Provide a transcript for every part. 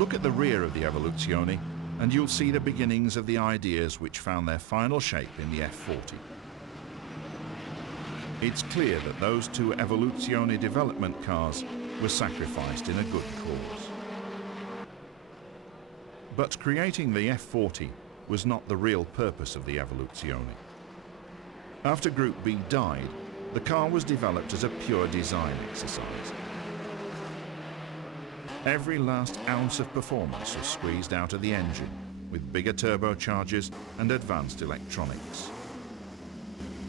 Look at the rear of the Evoluzione and you'll see the beginnings of the ideas which found their final shape in the F40. It's clear that those two Evoluzione development cars were sacrificed in a good cause. But creating the F40 was not the real purpose of the Evoluzione. After Group B died, the car was developed as a pure design exercise. Every last ounce of performance was squeezed out of the engine with bigger turbochargers and advanced electronics.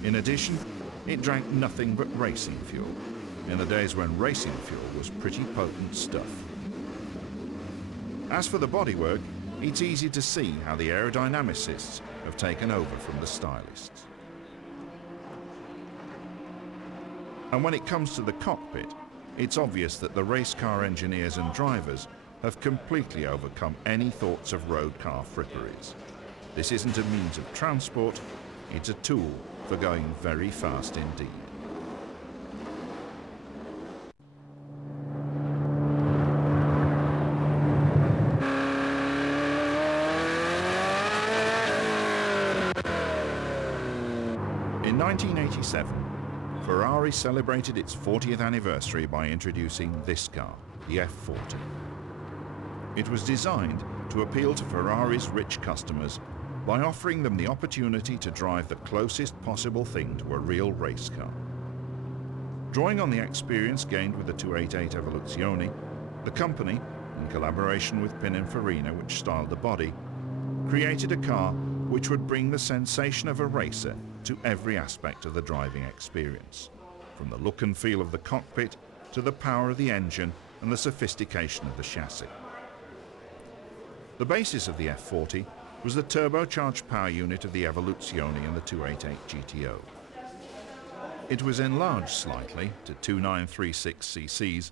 In addition, it drank nothing but racing fuel, in the days when racing fuel was pretty potent stuff. As for the bodywork, it's easy to see how the aerodynamicists have taken over from the stylists. And when it comes to the cockpit, it's obvious that the race car engineers and drivers have completely overcome any thoughts of road car fripperies. This isn't a means of transport, it's a tool for going very fast indeed. In 1987, Ferrari celebrated its 40th anniversary by introducing this car, the F40. It was designed to appeal to Ferrari's rich customers by offering them the opportunity to drive the closest possible thing to a real race car. Drawing on the experience gained with the 288 Evoluzione, the company, in collaboration with Pininfarina, which styled the body, created a car which would bring the sensation of a racer to every aspect of the driving experience, from the look and feel of the cockpit to the power of the engine and the sophistication of the chassis. The basis of the F40 was the turbocharged power unit of the Evoluzione and the 288 GTO. It was enlarged slightly to 2936 cc's,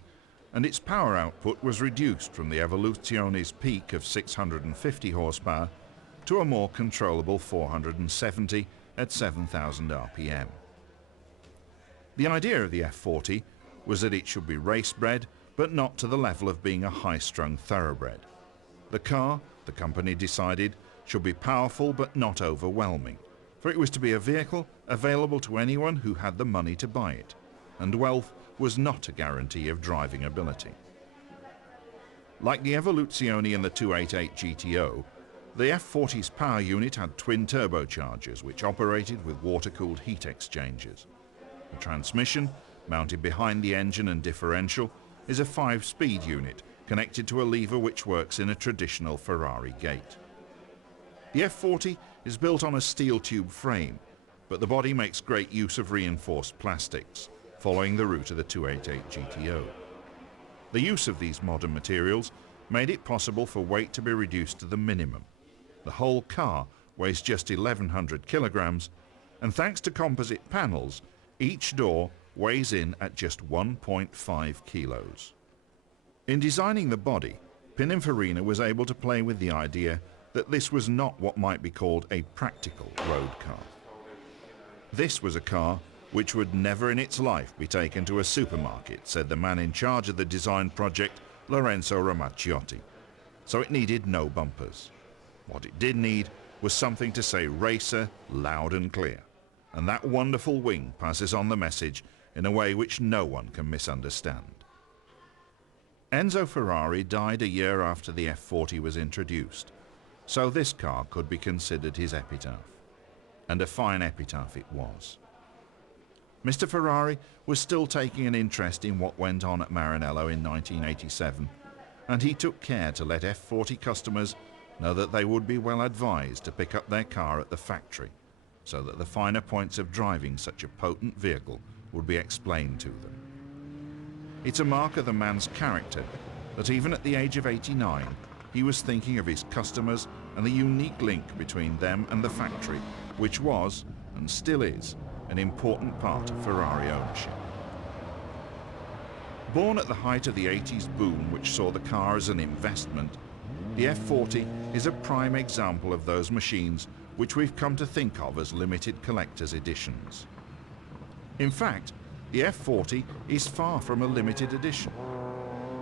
and its power output was reduced from the Evoluzione's peak of 650 horsepower to a more controllable 470 at 7,000 RPM. The idea of the F40 was that it should be race-bred, but not to the level of being a high-strung thoroughbred. The car, the company decided, should be powerful but not overwhelming, for it was to be a vehicle available to anyone who had the money to buy it, and wealth was not a guarantee of driving ability. Like the Evoluzione and the 288 GTO, the F40's power unit had twin turbochargers which operated with water-cooled heat exchangers. The transmission, mounted behind the engine and differential, is a 5-speed unit connected to a lever which works in a traditional Ferrari gate. The F40 is built on a steel tube frame, but the body makes great use of reinforced plastics, following the route of the 288 GTO. The use of these modern materials made it possible for weight to be reduced to the minimum. The whole car weighs just 1,100 kilograms, and thanks to composite panels, each door weighs in at just 1.5 kilos. In designing the body, Pininfarina was able to play with the idea that this was not what might be called a practical road car. This was a car which would never in its life be taken to a supermarket, said the man in charge of the design project, Lorenzo Ramacchiotti. So it needed no bumpers. What it did need was something to say racer loud and clear. And that wonderful wing passes on the message in a way which no one can misunderstand. Enzo Ferrari died a year after the F40 was introduced, so this car could be considered his epitaph. And a fine epitaph it was. Mr. Ferrari was still taking an interest in what went on at Maranello in 1987, and he took care to let F40 customers know that they would be well advised to pick up their car at the factory, so that the finer points of driving such a potent vehicle would be explained to them. It's a mark of the man's character that even at the age of 89, he was thinking of his customers and the unique link between them and the factory, which was, and still is, an important part of Ferrari ownership. Born at the height of the 80s boom which saw the car as an investment, the F40 is a prime example of those machines which we've come to think of as limited collector's editions. In fact, the F40 is far from a limited edition.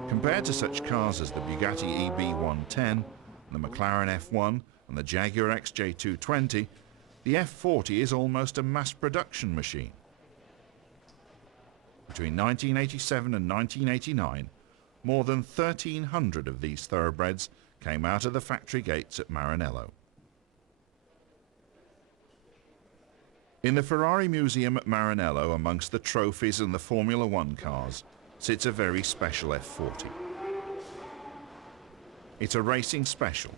Compared to such cars as the Bugatti EB110, the McLaren F1 and the Jaguar XJ220, the F40 is almost a mass production machine. Between 1987 and 1989, more than 1,300 of these thoroughbreds came out of the factory gates at Maranello. In the Ferrari Museum at Maranello, amongst the trophies and the Formula One cars, sits a very special F40. It's a racing special,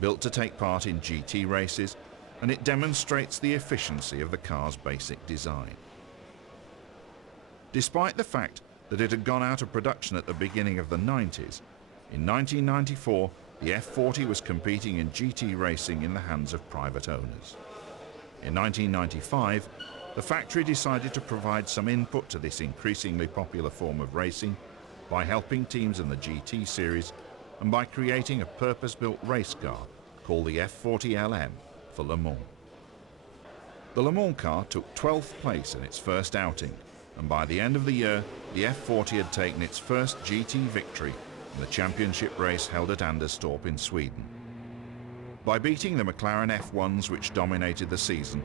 built to take part in GT races, and it demonstrates the efficiency of the car's basic design. Despite the fact that it had gone out of production at the beginning of the 90s, in 1994 the F40 was competing in GT racing in the hands of private owners. In 1995, the factory decided to provide some input to this increasingly popular form of racing by helping teams in the GT series and by creating a purpose-built race car called the F40 LM for Le Mans. The Le Mans car took 12th place in its first outing, and by the end of the year, the F40 had taken its first GT victory in the championship race held at Anderstorp in Sweden. By beating the McLaren F1s which dominated the season,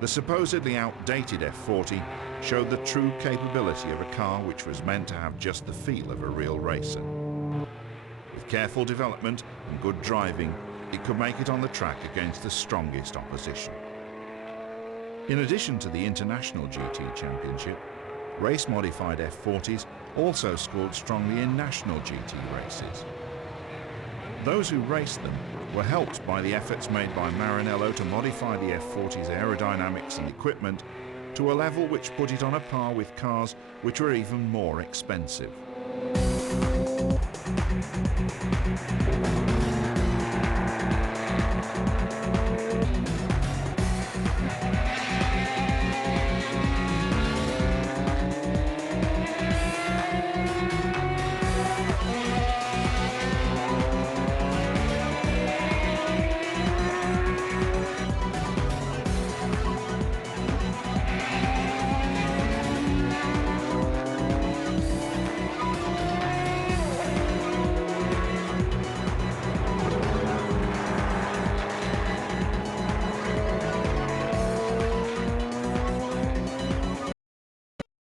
the supposedly outdated F40 showed the true capability of a car which was meant to have just the feel of a real racer. With careful development and good driving, it could make it on the track against the strongest opposition. In addition to the International GT Championship, race-modified F40s also scored strongly in national GT races. Those who raced them were helped by the efforts made by Maranello to modify the F40's aerodynamics and equipment to a level which put it on a par with cars which were even more expensive.